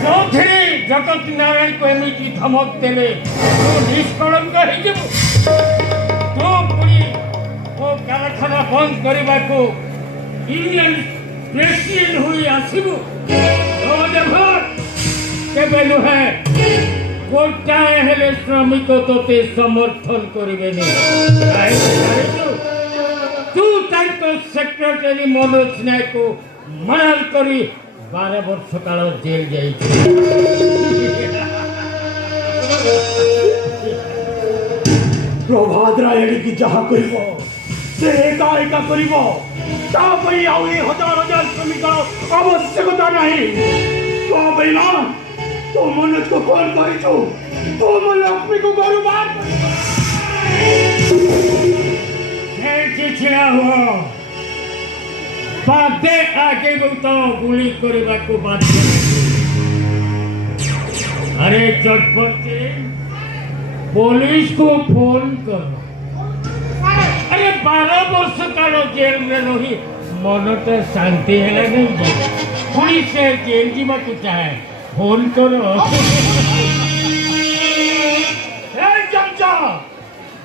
चौधरी जगत नारायण को एमती धमक देले निष्कलंक कारखाना बंद करने को यूनियन प्रेसिडेंट हुई आसबू केवे नुहे गोटाए हेले श्रमिक तोते समर्थन करें तू सेक्रेटरी मनोज नायक को मना करी 12 वर्ष काल जेल जाई प्रभात राय की जहाँ करिबो से एका एका करिबो ता पई आउली हजार हजार श्रमिक आवश्यकता नहीं तो बेना तो मनोज को कॉल करी छु तो मन लक्ष्मी को बर्बाद कर छिड़ा हुआ बादे आगे तो गुली करने को बाध्य अरे चटपट से पुलिस को फोन करो अरे 12 वर्ष काल जेल में रही मन तो शांति है नहीं पुलिस से जेल जीवा को चाहे फोन करो चमचा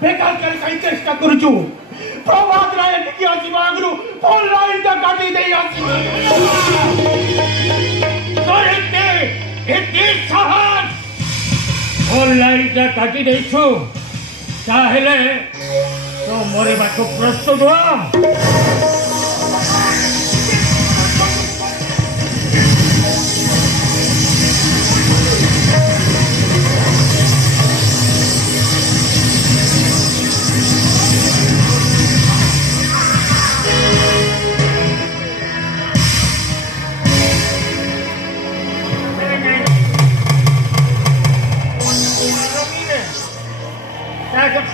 बेकार कर कहीं चेष्टा करूँ प्रभात राय की आजीवागरू फोन लाइन का काटी दे तो इतने साहस फोन लाइन का काटी दे छु चाहेले तो मोरे बाको प्रस्तुत हुआ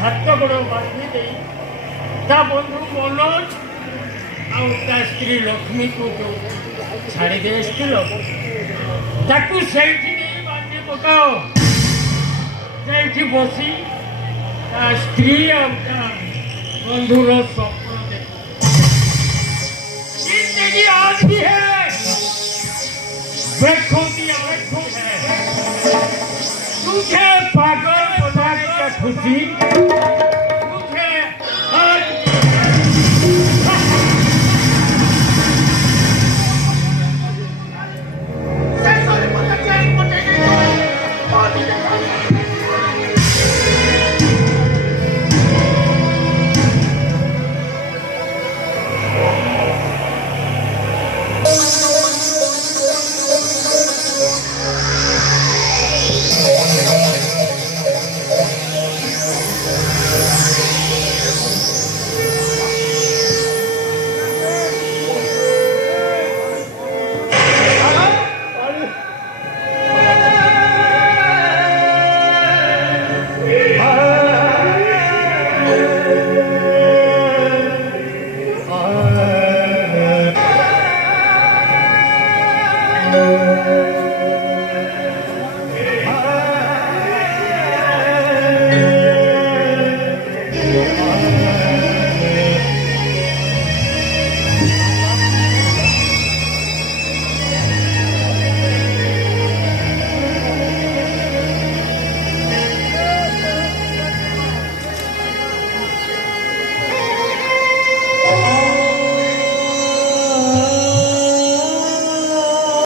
हाथ गोड़ बांधी दे बंधु मनोज आ स्त्री लक्ष्मी को जो छाड़ी दे बांधी पकाओ बसी स्त्री बंधुर स्वप्न जिंदगी आज भी है तुझे पागल बनाने का खुशी